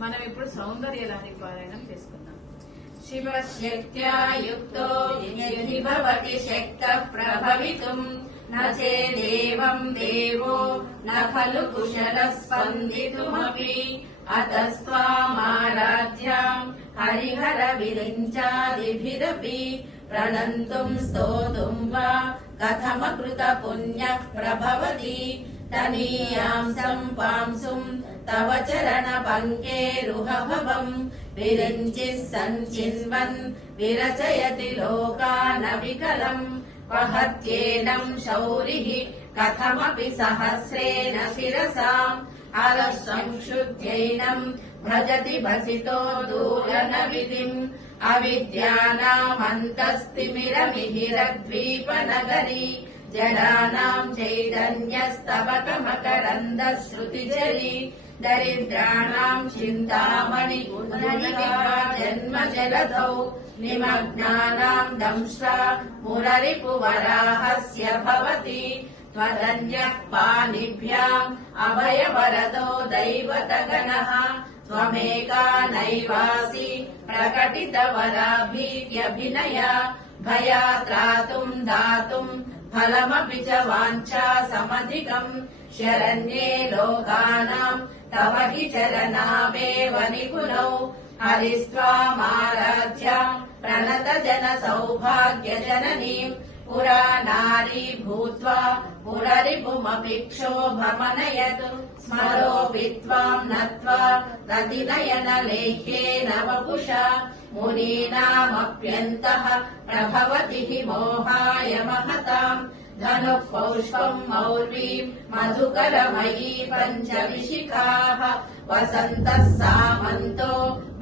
మనం ఇప్పుడు సౌందర్య లహరి పారాయణం చేసుకుందాం. శివశక్త్యాయుక్తో భవతి శక్త ప్రభవితుం. నేదేవం దేవో నలు కుశల స్పందితుమీ అతస్వామారాధ్యాం హరిహర విరించాదిభిరపి ప్రణంతుం స్తోతుం వా కథమకృత పుణ్య ప్రభవతి. कथमकृत पुण्यः प्रभवति तनीयाम् सम्पांसुम् तव चरणपङ्केरुहभवम् विरञ्चिः सञ्चिन्वन् विरचयति लोकानविकलम् वहत्येनम् शौरिः कथमपि सहस्रेण शिरसाम् अरः संशुद्ध्यैनम् भजति भसितो दूरनविधिम् अविद्यानामन्तस्तिमिरमिहिरद्वीपनगरी जडानाम् चैतन्यस्तवकमकरन्दश्रुतिजरी दरिद्राणाम् चिन्तामणि जन्म जलधौ निमग्नानाम् दंष्ट्रा मुररिपुवराहस्य भवति त्वदन्यः पाणिभ्याम् अभयवरदो दैवतगणः त्वमेका नैवासि प्रकटितवराभीत्यभिनय भयात्रातुम् दातुम् फलमपि च वाञ्छा समधिकम् शरण्ये लोकानाम् तव हि चरणामेव निपुणौ हरिस्त्वामाराध्याम् प्रणत जन सौभाग्य जननीम् पुरा नारी भूत्वा पुररिपुमपि क्षोभमनयत् स्मरोऽपि त्वाम् नत्वा रतिनयन लेह्येन वपुषा मुनीनामप्यन्तः प्रभवति हि मोहाय महताम् धनुः पौष्पम् मौर्वीम् मधुकरमयी पञ्चविशिखाः वसन्तः सामन्तो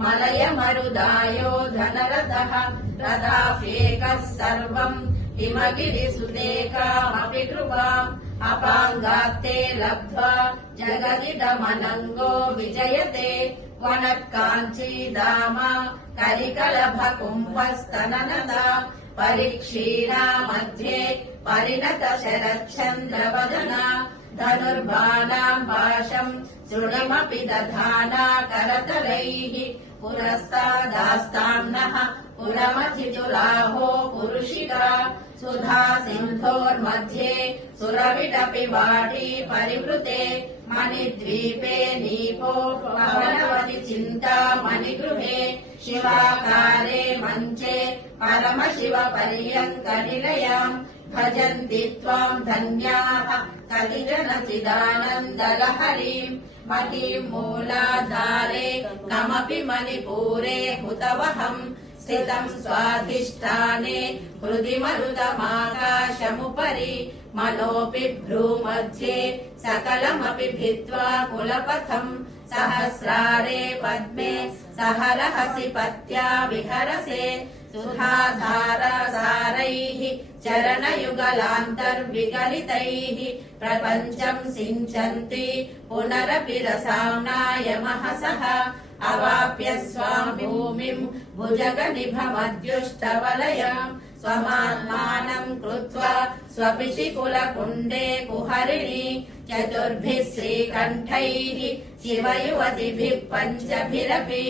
मलयमरुदायो धनरथः तदाप्येकः सर्वम् हिमगिरिसुदेकामपि कृपाम् अपाङ्गात्ते लब्ध्वा जगदिदमनङ्गो विजयते वनः काञ्चीदाम कलिकलभकुम्भस्तननदा परिक्षीणा मध्ये परिणत शरच्छन्द्रवदना धनुर्बाणाम् पाशम् तृणमपि दधाना करतलैः पुरस्तादास्ताम्नः पुरमथितुलाहो पुरुषिका सुधा सिन्धोर्मध्ये सुरविटपि वाटी, परिवृते, मणिद्वीपे, नीपो, पवनवति, चिन्ता, मणिगृहे, शिवाकारे, मञ्चे परमशिव पर्यङ्कनिलयाम् भजन्ति त्वाम् धन्याः कलिजनचिदानन्दलहरीम् महीम् मूलाधारे कमपि मणिपूरे, हुतवहम्। स्थितम् स्वाधिष्ठाने हृदि मरुदमाकाशमुपरि मनोऽपि भ्रूमध्ये सकलमपि भित्त्वा कुलपथम् सहस्रारे पद्मे सहरहसि पत्या विहरसे सुधाधारसारैः चरणयुगलान्तर्विगलितैः प्रपञ्चम् सिञ्चन्ति पुनरपि रसाम्नाय महसः अवाप्य स्वाम् भूमिम् भुजगनिभमद्युष्टवलयम् स्वमात्मानम् कृत्वा स्वपिशिकुलकुण्डे कुहरिणि चतुर्भिः श्रीकण्ठैः शिवयुवतिभिः पञ्चभिरपि